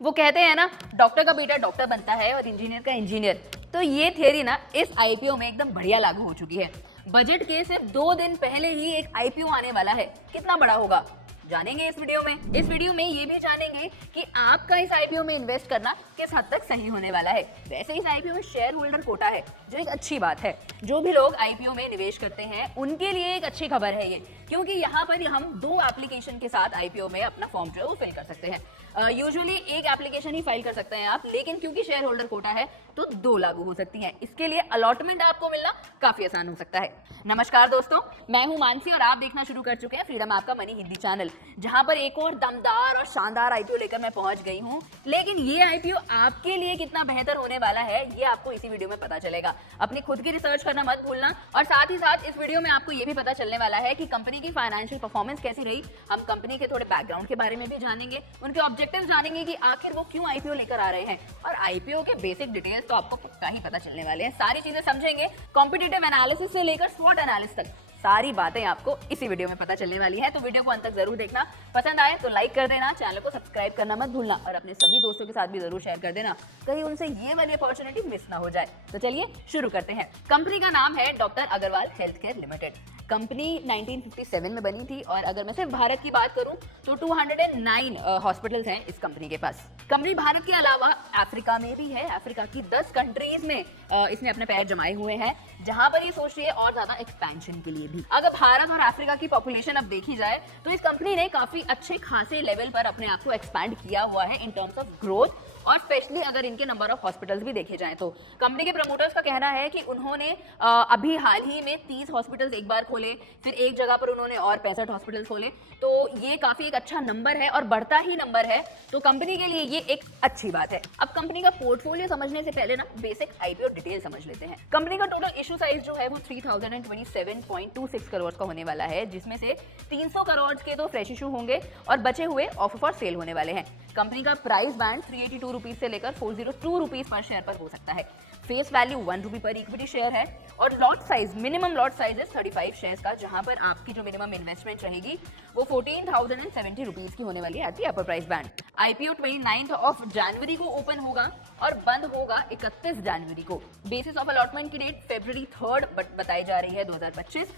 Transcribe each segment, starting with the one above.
वो कहते हैं ना, डॉक्टर का बेटा डॉक्टर बनता है और इंजीनियर का इंजीनियर। तो ये थियरी ना इस आईपीओ में एकदम बढ़िया लागू हो चुकी है। बजट के सिर्फ 2 दिन पहले ही एक आईपीओ आने वाला है। कितना बड़ा होगा जानेंगे इस वीडियो में। इस वीडियो में ये भी जानेंगे कि आपका इस आईपीओ में इन्वेस्ट करना किस हद तक सही होने वाला है। वैसे इस आईपीओ में शेयर होल्डर कोटा है, जो एक अच्छी बात है। जो भी लोग आईपीओ में निवेश करते हैं उनके लिए एक अच्छी खबर है ये, क्योंकि यहाँ पर हम 2 एप्लीकेशन के साथ आईपीओ में अपना फॉर्म जो है वो फिल कर सकते हैं। यूजुअली एक एप्लीकेशन ही फाइल कर सकते हैं आप, लेकिन क्योंकि शेयर होल्डर कोटा है तो 2 लागू हो सकती हैं। इसके लिए अलॉटमेंट आपको मिलना काफी आसान हो सकता है। नमस्कार दोस्तों, मैं हूं मानसी और आप देखना शुरू कर चुके हैं फ्रीडम ऐप का मनी हिंदी चैनल, जहां पर एक और दमदार और शानदार आईपीओ लेकर मैं पहुंच गई हूं। लेकिन ये आईपीओ आपके लिए कितना बेहतर होने वाला है ये आपको इसी वीडियो में पता चलेगा। अपनी खुद की रिसर्च करना मत भूलना, और साथ ही साथ इस वीडियो में आपको ये भी पता चलने वाला है कि कंपनी की फाइनेंशियल परफॉर्मेंस कैसी रही। हम कंपनी के थोड़े बैकग्राउंड के बारे में भी जानेंगे, उनके ऑब्जेक्टिव जानेंगे कि आखिर वो क्यों आईपीओ लेकर आ रहे हैं, और आईपीओ के बेसिक डिटेल्स तो आपको पक्का ही पता चलने वाले हैं। सारी चीजें समझेंगे, कॉम्पिटिटिव एनालिसिस से लेकर स्वॉट एनालिसिस तक सारी बातें आपको इसी वीडियो में पता चलने वाली है। तो वीडियो को अंत तक जरूर देखना। पसंद आए तो लाइक कर देना, चैनल को सब्सक्राइब करना मत भूलना, और अपने सभी दोस्तों के साथ भी जरूर शेयर कर देना, कहीं उनसे ये वाली अपॉर्चुनिटी मिस ना हो जाए। तो चलिए शुरू करते हैं। कंपनी का नाम है doctor Agarwal health care limited. Company 1957 में बनी थी, और अगर मैं सिर्फ भारत की बात करूं तो 209 हॉस्पिटल्स हैं इस कंपनी के पास। कंपनी भारत के अलावा अफ्रीका में भी है। अफ्रीका की 10 कंट्रीज में इसने अपने पैर जमाए हुए हैं, जहां पर ये सोच रही है और ज्यादा एक्सपेंशन के लिए भी। अगर भारत और अफ्रीका की पॉपुलेशन अब देखी जाए तो इस कंपनी ने काफी अच्छे खासे लेवल पर अपने आप को एक्सपैंड किया हुआ है इन टर्म्स ऑफ ग्रोथ, और स्पेशली अगर इनके नंबर ऑफ हॉस्पिटल्स भी देखे जाएं तो कंपनी के प्रमोटर्स का कहना है कि उन्होंने अभी हाल ही में 30 हॉस्पिटल्स एक बार खोले, फिर एक जगह पर उन्होंने और 65 हॉस्पिटल्स खोले। तो ये काफी एक अच्छा नंबर है और बढ़ता ही नंबर है, तो कंपनी के लिए ये एक अच्छी बात है। अब कंपनी का पोर्टफोलियो समझने से पहले ना बेसिक आईपीओ डिटेल समझ लेते हैं। कंपनी का टोटल इशू साइज जो है वो 3027.26 करोड़ का होने वाला है, जिसमें से 300 करोड़ के तो फ्रेश इशू होंगे और बचे हुए ऑफर फॉर सेल होने वाले हैं। कंपनी का प्राइस बैंड 382 रुपीज से लेकर 402 रुपीज पर शेयर पर हो सकता है। फेस वैल्यू 1 रुपी पर इक्विटी शेयर है, और lot size, minimum lot size है 35 शेयर्स का, जहां पर आपकी जो मिनिमम इन्वेस्टमेंट रहेगी वो 14,070 रुपीज की होने वाली है at the upper price band. IPO 29 जनवरी को ओपन होगा और बंद होगा 31 जनवरी को। बेसिस ऑफ अलॉटमेंट की डेट February 3 बताई जा रही है 2025।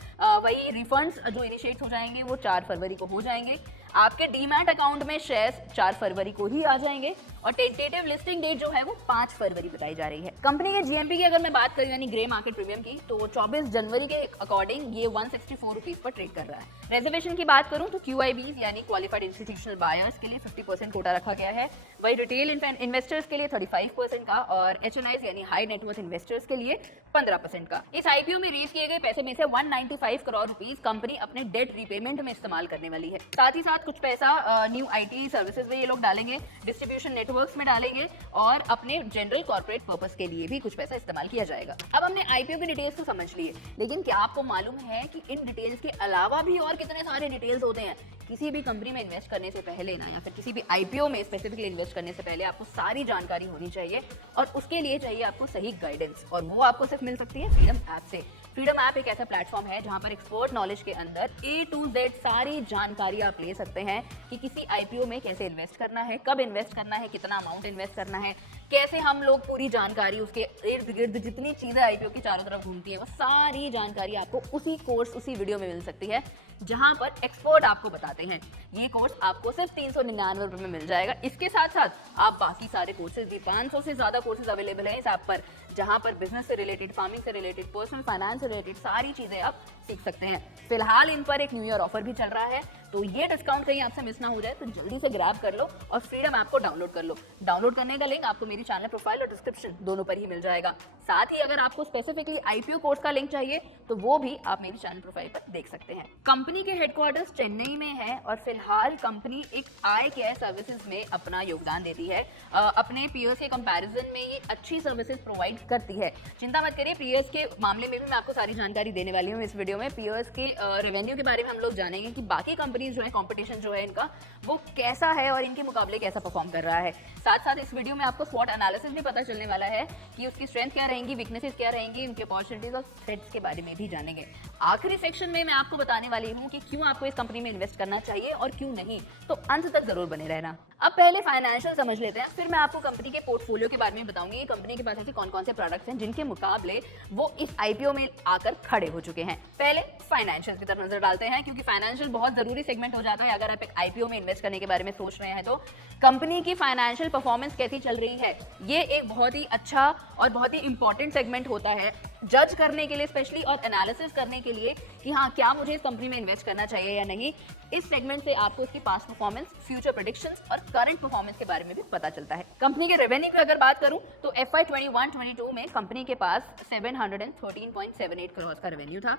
वही रिफंड्स जो इनिशिएट हो जाएंगे वो 4 फरवरी को हो जाएंगे। आपके डीमैट अकाउंट में शेयर्स 4 फरवरी को ही आ जाएंगे, और टेंटेटिव लिस्टिंग डेट जो है वो 5 फरवरी बताई जा रही है। कंपनी के जीएमपी की अगर मैं बात करूं यानी ग्रे मार्केट प्रीमियम की, तो 24 जनवरी के अकॉर्डिंग ये 164 रुपीज पर ट्रेड कर रहा है। रिजर्वेशन की बात करूं तो QIBs यानी क्वालिफाइड इंस्टीट्यूशनल बायर्स के लिए 50% कोटा रखा गया है, वही रिटेल इन्वेस्टर्स के लिए 35% का, और HNIs यानी हाई नेटवर्थ इन्वेस्टर्स के लिए 15% का। इस आईपीओ में रेज किए गए पैसे में से 195 करोड़ रुपीज कंपनी अपने डेट रीपेमेंट में इस्तेमाल करने वाली है। साथ ही साथ कुछ पैसा न्यू IT सर्विसेज में ये लोग डालेंगे, डिस्ट्रीब्यूशन नेटवर्क्स में डालेंगे, और अपने जनरल कॉर्पोरेट पर्पस के लिए भी कुछ पैसा इस्तेमाल किया जाएगा। अब हमने आईपीओ की डिटेल्स तो समझ लिए, लेकिन क्या आपको मालूम है कि इन डिटेल्स के अलावा भी और कितने सारे डिटेल्स होते हैं। किसी भी कंपनी में इन्वेस्ट करने से पहले ना, या फिर किसी भी आईपीओ में स्पेसिफिकली इन्वेस्ट करने से पहले आपको सारी जानकारी होनी चाहिए, और उसके लिए चाहिए आपको सही गाइडेंस, और वो आपको सिर्फ मिल सकती है फ्रीडम ऐप से। फ्रीडम ऐप एक ऐसा प्लेटफॉर्म है जहां पर एक्सपर्ट नॉलेज के अंदर A to Z सारी जानकारी आप ले सकते हैं कि किसी आईपीओ में कैसे इन्वेस्ट करना है, कब इन्वेस्ट करना है, कितना अमाउंट इन्वेस्ट करना है, कैसे हम लोग पूरी जानकारी, उसके इर्द गिर्द जितनी चीजें आईपीओ की चारों तरफ घूमती है वो सारी जानकारी आपको उसी कोर्स, उसी वीडियो में मिल सकती है, जहां पर एक्सपर्ट आपको बताते हैं। ये कोर्स आपको सिर्फ 399 रुपए में मिल जाएगा। इसके साथ साथ आप बाकी सारे कोर्सेज भी, 500 से ज्यादा कोर्सेज अवेलेबल हैं इस ऐप पर, जहां पर बिजनेस से रिलेटेड, फार्मिंग से रिलेटेड, पर्सनल फाइनेंस से रिलेटेड सारी चीजें आप सीख सकते हैं। फिलहाल इन पर एक न्यू ईयर ऑफर भी चल रहा है, तो ये डिस्काउंट कहीं आपसे मिस ना हो जाए तो जल्दी से ग्रैब कर लो और फ्रीडम ऐप को डाउनलोड कर लो। डाउनलोड करने का लिंक आपको मेरी चैनल प्रोफाइल और डिस्क्रिप्शन दोनों पर ही मिल जाएगा। साथ ही अगर आपको स्पेसिफिकली आईपीओ कोर्स का लिंक चाहिए तो वो भी आप मेरी चैनल प्रोफाइल पर देख सकते हैं। कंपनी के हेडक्वार्टर्स चेन्नई में है, और फिलहाल कंपनी एक आई केयर सर्विसेज में अपना योगदान देती है। अपने पीयर्स के कंपैरिजन में ये अच्छी सर्विसेज प्रोवाइड करती है। चिंता मत करिए, पीयर्स के मामले में भी मैं आपको सारी जानकारी देने वाली हूँ इस वीडियो में। पीयर्स के रेवेन्यू के बारे में हम लोग जानेंगे कि बाकी कंपनीज जो है, कंपटीशन जो है इनका वो कैसा है और इनके मुकाबले कैसा परफॉर्म कर रहा है। साथ साथ इस वीडियो में आपको स्वॉट एनालिसिस भी पता चलने वाला है कि उसकी स्ट्रेंथ क्या रहेंगी, वीकनेसेस क्या रहेंगी, उनके अपॉर्चुनिटीज और थ्रेट्स के बारे में भी जानेंगे। आखिरी सेक्शन में मैं आपको बताने वाली हूँ कि क्यों आपको इस कंपनी में इन्वेस्ट करना चाहिए और क्यों नहीं, तो अंत तक जरूर बने रहना। अब पहले फाइनेंशियल समझ लेते हैं, फिर मैं आपको कंपनी के पोर्टफोलियो के बारे में बताऊंगी। ये कंपनी के पास ऐसे कौन कौन से प्रोडक्ट्स हैं जिनके मुकाबले वो इस आईपीओ में आकर खड़े हो चुके हैं। पहले फाइनेंशियल की तरफ नजर डालते हैं, क्योंकि फाइनेंशियल बहुत जरूरी सेगमेंट हो जाता है अगर आप एक आईपीओ में इन्वेस्ट करने के बारे में सोच रहे हैं। तो कंपनी की फाइनेंशियल परफॉर्मेंस कैसी चल रही है, ये एक बहुत ही अच्छा और बहुत ही इंपॉर्टेंट सेगमेंट होता है जज करने के लिए स्पेशली, और एनालिसिस करने के लिए कि हाँ क्या मुझे इस कंपनी में इन्वेस्ट करना चाहिए या नहीं। इस सेगमेंट से आपको इसकी पास्ट परफॉर्मेंस, फ्यूचर प्रेडिक्शंस और करंट परफॉर्मेंस के बारे में भी पता चलता है। कंपनी के रेवेन्यू की अगर बात करूं तो FY 21-22 में कंपनी के पास 713.78 करोड़ का रेवेन्यू था।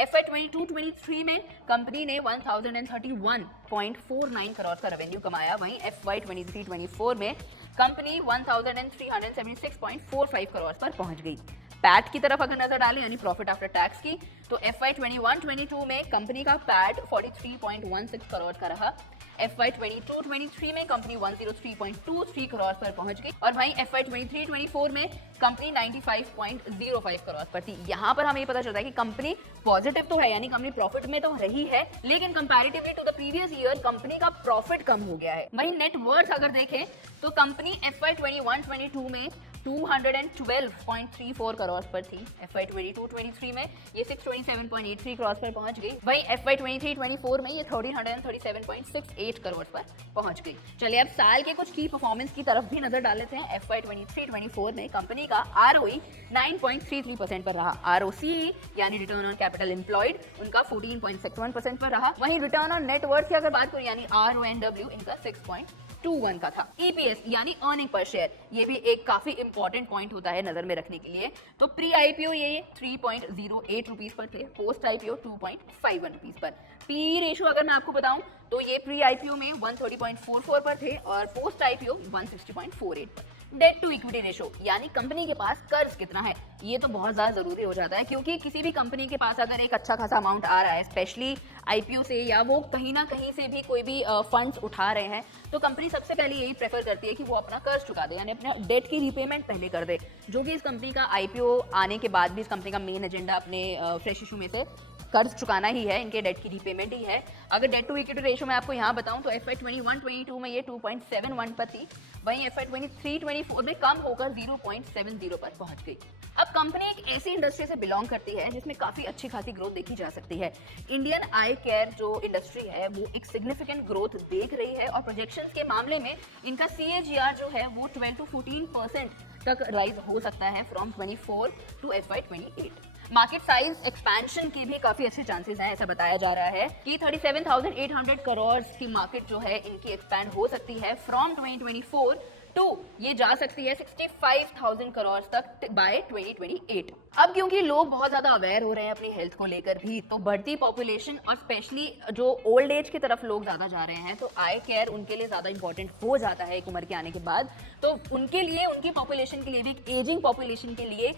FY 22-23 में कंपनी ने 1031.49 करोड़ का रेवेन्यू कमाया। वहीं FY 23-24 में कंपनी 1376.45 करोड़ पर पहुंच गई। पैट की तरफ अगर नजर डालें यानी प्रॉफिट आफ्टर टैक्स की, तो FY 21-22 में कंपनी का पैट 43.16 करोड़ का रहा। FY 22-23 में कंपनी 103.23 करोड़ पर पहुंच गई और वहीं FY 23-24 में कंपनी 95.05 करोड़ पर थी। यहाँ पर हमें पता चलता है कि कंपनी पॉजिटिव तो है, यानी कंपनी प्रॉफिट में तो रही है, लेकिन comparatively to the previous year company का प्रॉफिट कम हो गया है। वहीं नेट वर्थ अगर देखें तो कंपनी FY 21-22 में 212.34 करोड़ पर थी। FY 22-23 में ये 627.83 करोड़ पर पहुंच गई। वहीं FY 23-24 में ये 1337.68 करोड़ पर पहुंच गई। चलिए अब साल के कुछ की परफॉर्मेंस की तरफ भी नजर डाल लेते हैं। FY 23-24 में कंपनी का ROE 9.33% पर रहा। ROCE यानी रिटर्न ऑन कैपिटल एम्प्लॉयड उनका 14.61% पर रहा। वहीं रिटर्न ऑन नेट वर्थ की अगर बात करें यानी RONW इनका 6.21 का था। EPS यानी अर्निंग पर शेयर, ये भी एक काफी इंपॉर्टेंट पॉइंट होता है नजर में रखने के लिए। तो प्री आईपीओ ये 3.08 रुपीज पर थे, post IPO 2.51 rupees per. P ratio अगर मैं आपको बताऊं तो ये प्री आईपीओ में 130.44 पर थे और पोस्ट आईपीओ 160.48 पर। डेट टू इक्विटी रेशियो यानी कंपनी के पास कर्ज कितना है, ये तो बहुत ज्यादा जरूरी हो जाता है, क्योंकि किसी भी कंपनी के पास अगर एक अच्छा खासा अमाउंट आ रहा है स्पेशली आईपीओ से, या वो कहीं ना कहीं से भी कोई भी फंड्स उठा रहे हैं, तो कंपनी सबसे पहले यही प्रेफर करती है कि वो अपना कर्ज चुका दे, यानी अपना डेट की रीपेमेंट पहले कर दे, जो कि इस कंपनी का आईपीओ आने के बाद भी इस कंपनी का मेन एजेंडा अपने फ्रेश इशू में से कर्ज चुकाना ही है, इनके डेट की रीपेमेंट ही है। अगर डेट टू इक्विटी रेशियो मैं आपको यहाँ बताऊं तो FY 21-22 में ये 2.71 पर थी। वहीं FY 23-24 में कम होकर 0.70 पर पहुंच गई। अब कंपनी एक ऐसी इंडस्ट्री से बिलोंग करती है जिसमें काफी अच्छी खासी ग्रोथ देखी जा सकती है। इंडियन आई केयर जो इंडस्ट्री है वो एक सिग्निफिकेंट ग्रोथ देख रही है और प्रोजेक्शंस के मामले में इनका CAGR जो है वो 12 to 14% तक राइज हो सकता है from 24 to FY 28। Market size expansion के भी काफी अच्छे चांसेस हैं। ऐसा बताया जा रहा है कि 37,800 करोड़ की मार्केट जो है इनकी एक्सपैंड हो सकती है फ्रॉम 2024 टू ये जा सकती है 65,000 करोड़ तक बाय 2028। अब क्योंकि लोग बहुत ज्यादा अवेयर हो रहे हैं अपनी हेल्थ को लेकर भी, तो बढ़ती पॉपुलेशन और स्पेशली जो ओल्ड एज की तरफ लोग ज्यादा जा रहे हैं, तो आई केयर उनके लिए ज्यादा इंपॉर्टेंट हो जाता है एक उम्र के आने के बाद। तो उनके लिए, उनकी पॉपुलेशन के लिए भी, एजिंग पॉपुलेशन के लिए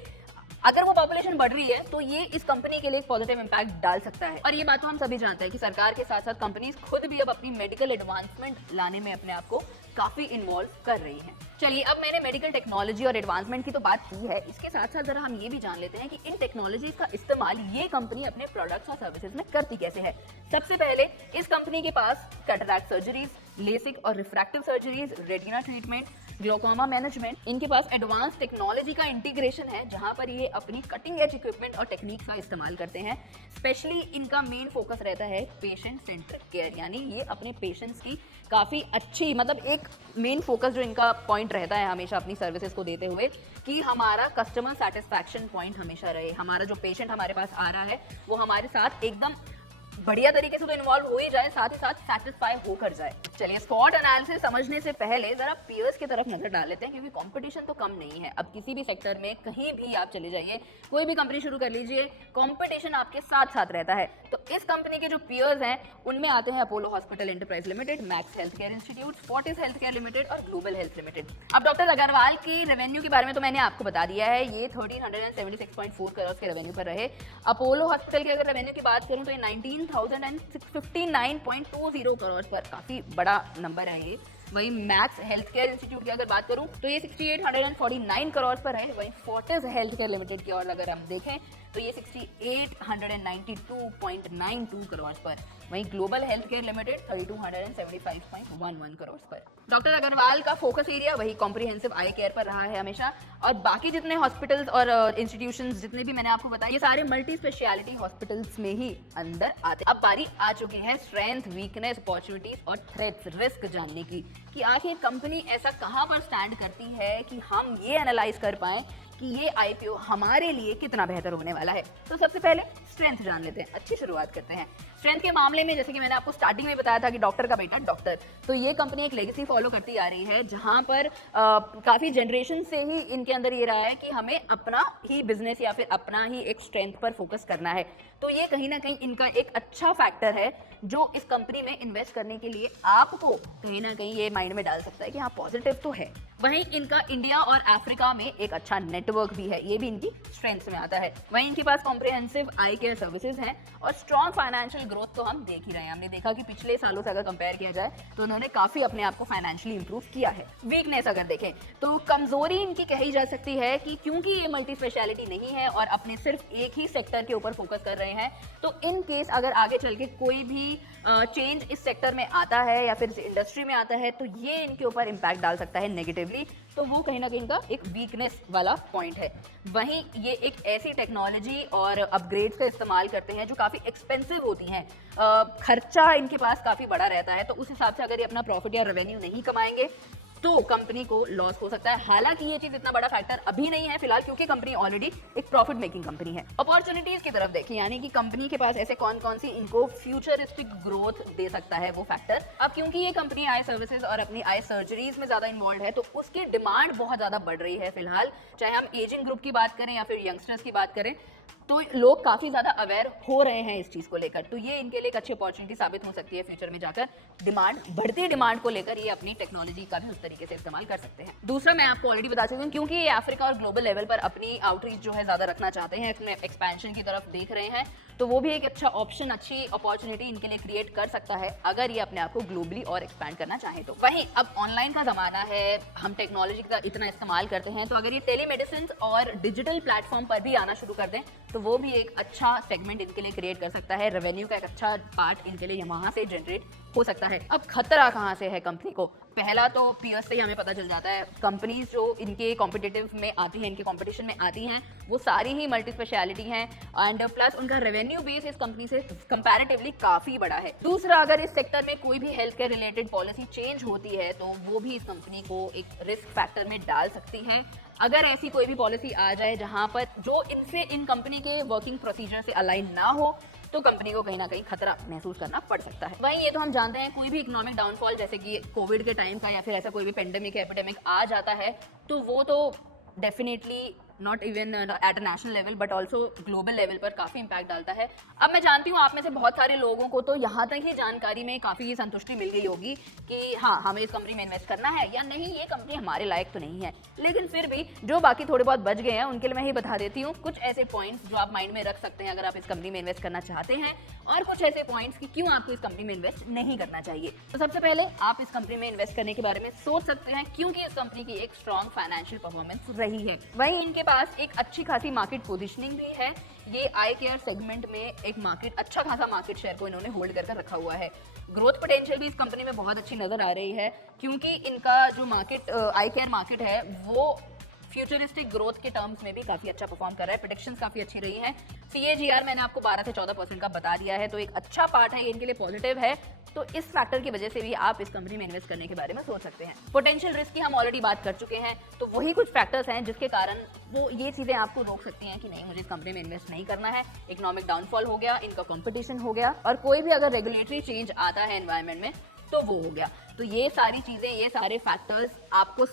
अगर वो पॉपुलेशन बढ़ रही है तो ये इस कंपनी के लिए एक पॉजिटिव इंपैक्ट डाल सकता है। और ये बात तो हम सभी जानते हैं कि सरकार के साथ साथ कंपनीज खुद भी अब अपनी मेडिकल एडवांसमेंट लाने में अपने आप को काफी इन्वॉल्व कर रही हैं। चलिए अब मैंने मेडिकल टेक्नोलॉजी और एडवांसमेंट की तो बात की है, इसके साथ साथ जरा हम ये भी जान लेते हैं कि इन टेक्नोलॉजीज का इस्तेमाल ये कंपनी अपने प्रोडक्ट्स और सर्विसेज में करती कैसे है। सबसे पहले इस कंपनी के पास कैटरैक्ट सर्जरीज, लेसिक और refractive surgeries, retina treatment, glaucoma management, इनके पास एडवांस टेक्नोलॉजी का इंटीग्रेशन है जहां पर ये अपनी कटिंग एज इक्विपमेंट और टेक्निक का इस्तेमाल करते हैं। स्पेशली इनका मेन फोकस रहता है पेशेंट सेंट्रिक केयर, यानी ये अपने पेशेंट्स की काफ़ी अच्छी, मतलब एक मेन फोकस जो इनका पॉइंट रहता है हमेशा अपनी सर्विसेज को देते हुए कि हमारा कस्टमर सेटिस्फैक्शन पॉइंट हमेशा रहे, हमारा जो पेशेंट हमारे पास आ रहा है वो हमारे साथ एकदम बढ़िया तरीके से तो इन्वॉल्व हो ही जाए, साथ ही साथ सेटिस्फाई होकर जाए। चलिए स्वॉट एनालिसिस समझने से पहले जरा पीयर्स की तरफ नजर डाल लेते हैं, क्योंकि कंपटीशन तो कम नहीं है। अब किसी भी सेक्टर में कहीं भी आप चले जाइए, कोई भी कंपनी शुरू कर लीजिए, कंपटीशन आपके साथ साथ रहता है। तो इस कंपनी के जो पीयर्स हैं उनमें आते हैं Apollo hospital enterprise limited, max health care institute, Fortis health care limited और ग्लोबल हेल्थ लिमिटेड। अब डॉक्टर अग्रवाल की रेवेन्यू के बारे में तो मैंने आपको बता दिया है, ये 1376.4 करोड़ के रेवेन्यू पर रहे। अपोलो हॉस्पिटल की अगर रेवेन्यू की बात करूं तो ये 19,659.20 करोड़ पर, काफी बड़ा नंबर है ये। वहीं मैक्स हेल्थ केयर इंस्टीट्यूट की अगर बात करूं तो ये 6849 करोड़ पर है। वहीं फोर्टिस हेल्थ केयर लिमिटेड की और अगर हम देखें तो ये 6892.92 करोड़ पर। वहीं global health care limited 3275.11 crore पर। डॉक्टर अग्रवाल का फोकस एरिया वही कॉम्प्रिहेंसिव आई केयर पर रहा है हमेशा, और बाकी जितने हॉस्पिटल्स और इंस्टीट्यूशंस जितने भी मैंने आपको बताया ये सारे मल्टी स्पेशलिटी हॉस्पिटल्स में ही अंदर आते। अब बारी आ चुकी है स्ट्रेंथ, वीकनेस, अपॉर्चुनिटीज और थ्रेट्स, रिस्क जानने की कि आखिर कंपनी ऐसा कहां पर स्टैंड करती है कि हम ये एनालाइज कर पाए कि ये आईपीओ हमारे लिए कितना बेहतर होने वाला है। तो सबसे पहले स्ट्रेंथ जान लेते हैं, अच्छी शुरुआत करते हैं। स्ट्रेंथ के मामले में जैसे कि मैंने आपको स्टार्टिंग में बताया था कि डॉक्टर का बेटा डॉक्टर, तो ये कंपनी एक लेगेसी फॉलो करती आ रही है जहां पर काफी जनरेशन से ही इनके अंदर ये रहा है कि हमें अपना ही बिजनेस या फिर अपना ही एक स्ट्रेंथ पर फोकस करना है। तो ये कहीं ना कहीं इनका एक अच्छा फैक्टर है जो इस कंपनी में इन्वेस्ट करने के लिए आपको कहीं ना कहीं ये माइंड में डाल सकता है कि हाँ पॉजिटिव तो है। वहीं इनका इंडिया और अफ्रीका में एक अच्छा नेटवर्क भी है, ये भी इनकी स्ट्रेंथ्स में आता है। वहीं इनके पास कॉम्प्रिहेंसिव आई केयर सर्विसेज हैं और स्ट्रॉन्ग फाइनेंशियल ग्रोथ तो हम देख ही रहे हैं। हमने देखा कि पिछले सालों से अगर कंपेयर किया जाए तो उन्होंने काफी अपने आप को फाइनेंशियली इंप्रूव किया है। वीकनेस अगर देखें तो कमजोरी इनकी कही जा सकती है कि क्योंकि ये मल्टी स्पेशलिटी नहीं है और अपने सिर्फ एक ही सेक्टर के ऊपर फोकस कर रहे हैं, तो इन केस अगर आगे चल के कोई भी चेंज इस सेक्टर में आता है या फिर इस इंडस्ट्री में आता है तो ये इनके ऊपर इम्पैक्ट डाल सकता है नेगेटिवली। तो वो कहीं ना कहीं का एक वीकनेस वाला पॉइंट है। वहीं ये एक ऐसी टेक्नोलॉजी और अपग्रेड्स का इस्तेमाल करते हैं जो काफ़ी एक्सपेंसिव होती हैं, खर्चा इनके पास काफ़ी बड़ा रहता है। तो उस हिसाब से अगर ये अपना प्रॉफिट या रेवेन्यू नहीं कमाएंगे तो कंपनी को लॉस हो सकता है। हालांकि ये चीज इतना बड़ा फैक्टर अभी नहीं है फिलहाल, क्योंकि कंपनी ऑलरेडी एक प्रॉफिट मेकिंग कंपनी है। अपॉर्चुनिटीज की तरफ देखिए, यानी कि कंपनी के पास ऐसे कौन कौन सी इनको फ्यूचरिस्टिक ग्रोथ दे सकता है वो फैक्टर। अब क्योंकि ये कंपनी आई सर्विसेज और अपनी आई सर्जरीज में ज्यादा इन्वॉल्व है तो उसकी डिमांड बहुत ज्यादा बढ़ रही है फिलहाल। चाहे हम एजिंग ग्रुप की बात करें या फिर यंगस्टर्स की बात करें तो लोग काफी ज्यादा अवेयर हो रहे हैं इस चीज को लेकर। तो ये इनके लिए एक अच्छी अपॉर्चुनिटी साबित हो सकती है फ्यूचर में जाकर। डिमांड, बढ़ती डिमांड को लेकर ये अपनी टेक्नोलॉजी का भी उस तरीके से इस्तेमाल कर सकते हैं। दूसरा मैं आपको ऑलरेडी बता चुकी हूँ, क्योंकि ये अफ्रीका और ग्लोबल लेवल पर अपनी आउटरीच जो है ज्यादा रखना चाहते हैं, अपने एक्सपेंशन की तरफ देख रहे हैं, तो वो भी एक अच्छा ऑप्शन, अच्छी अपॉर्चुनिटी इनके लिए क्रिएट कर सकता है अगर ये अपने आप को ग्लोबली और एक्सपैंड करना चाहे तो। वहीं अब ऑनलाइन का जमाना है, हम टेक्नोलॉजी का इतना इस्तेमाल करते हैं, तो अगर ये टेलीमेडिसिन और डिजिटल प्लेटफॉर्म पर भी आना शुरू कर दें तो वो भी एक अच्छा सेगमेंट इनके लिए क्रिएट कर सकता है। रेवेन्यू का एक अच्छा पार्ट इनके लिए वहां से जनरेट हो सकता है। अब खतरा कहां से है कंपनी को? पहला तो पीयर्स से ही हमें पता चल जाता है। कंपनीज जो इनके कॉम्पिटिटिव में आती हैं, इनके कॉम्पिटिशन में आती हैं, वो सारी ही मल्टी स्पेशलिटी हैं एंड प्लस उनका रेवेन्यू बेस इस कंपनी से कंपैरेटिवली काफी बड़ा है। दूसरा, अगर इस सेक्टर में कोई भी health care related policy change होती है तो वो भी इस कंपनी को एक रिस्क फैक्टर में डाल सकती है। अगर ऐसी कोई भी पॉलिसी आ जाए जहां पर जो इनसे इन कंपनी के वर्किंग प्रोसीजर से अलाइन ना हो तो कंपनी को कहीं ना कहीं खतरा महसूस करना पड़ सकता है। वहीं ये तो हम जानते हैं, कोई भी इकोनॉमिक डाउनफॉल जैसे कि कोविड के टाइम का या फिर ऐसा कोई भी पेंडेमिक या एपिडेमिक आ जाता है तो वो तो definitely not even at a national level but also global level पर काफ़ी इम्पैक्ट डालता है। अब मैं जानती हूँ आप में से बहुत सारे लोगों को तो यहाँ तक ही जानकारी में काफ़ी संतुष्टि मिल गई होगी कि हाँ हमें इस कंपनी में इन्वेस्ट करना है या नहीं, ये कंपनी हमारे लायक तो नहीं है। लेकिन फिर भी जो बाकी थोड़े बहुत बच गए हैं उनके लिए मैं ही बता देती हूँ कुछ ऐसे पॉइंट्स जो आप माइंड में रख सकते हैं अगर आप इस कंपनी में इन्वेस्ट करना चाहते हैं, और कुछ ऐसे पॉइंट्स कि क्यों आपको इस कंपनी में इन्वेस्ट नहीं करना चाहिए। तो सबसे पहले आप इस कंपनी में इन्वेस्ट करने के बारे में सोच सकते हैं क्योंकि इस कंपनी की एक स्ट्रॉन्ग फाइनेंशियल परफॉर्मेंस रही है। वहीं इनके पास एक अच्छी खासी मार्केट पोजीशनिंग भी है। ये आई केयर सेगमेंट में एक मार्केट, अच्छा खासा मार्केट शेयर को इन्होंने होल्ड कर रखा हुआ है। ग्रोथ पोटेंशियल भी इस कंपनी में बहुत अच्छी नजर आ रही है क्योंकि इनका जो मार्केट आई केयर मार्केट है वो फ्यूचरिस्टिक ग्रोथ के टर्म्स में भी काफी अच्छा परफॉर्म कर रहा है। प्रेडिक्शंस काफी अच्छी रही हैं। CAGR मैंने आपको 12 से 14% का बता दिया है, तो एक अच्छा पार्ट है, ये इनके लिए पॉजिटिव है। तो इस फैक्टर की वजह से भी आप इस कंपनी में इन्वेस्ट करने के बारे में सोच सकते हैं। पोटेंशियल रिस्क की हम ऑलरेडी बात कर चुके हैं, तो वही कुछ फैक्टर्स हैं जिसके कारण वो ये चीजें आपको रोक सकती हैं कि नहीं मुझे इस कंपनी में इन्वेस्ट नहीं करना है। इकोनॉमिक डाउनफॉल हो गया, इनका कॉम्पिटिशन हो गया, और कोई भी अगर रेगुलेटरी चेंज आता है एनवायरमेंट में तो वो हो गया। तो ये सारी चीजें, ये सारे फैक्टर्स आपको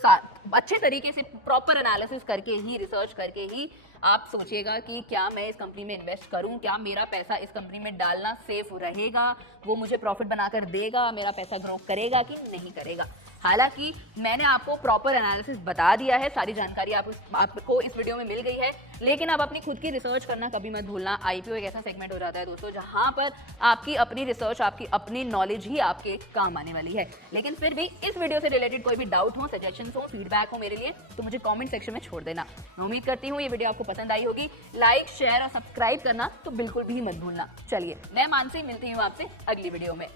अच्छे तरीके से प्रॉपर एनालिसिस करके ही, रिसर्च करके ही आप सोचिएगा कि क्या मैं इस कंपनी में इन्वेस्ट करूं, क्या मेरा पैसा इस कंपनी में डालना सेफ रहेगा, वो मुझे प्रॉफिट बनाकर देगा, मेरा पैसा ग्रो करेगा कि नहीं करेगा। हालांकि मैंने आपको प्रॉपर एनालिसिस बता दिया है, सारी जानकारी आपको इस वीडियो में मिल गई है, लेकिन आप अपनी खुद की रिसर्च करना कभी मत भूलना। आईपीओ एक ऐसा सेगमेंट हो जाता है दोस्तों जहां पर आपकी अपनी रिसर्च, आपकी अपनी नॉलेज ही आपके काम आने वाली है। लेकिन फिर भी इस वीडियो से रिलेटेड कोई भी डाउट हो, सजेशन हो, फीडबैक हो मेरे लिए, तो मुझे कॉमेंट सेक्शन में छोड़ देना। मैं उम्मीद करती हूँ ये वीडियो आपको पसंद आई होगी। लाइक, शेयर और सब्सक्राइब करना तो बिल्कुल भी मत भूलना। चलिए, मैं मानसी मिलती हूँ आपसे अगली वीडियो में।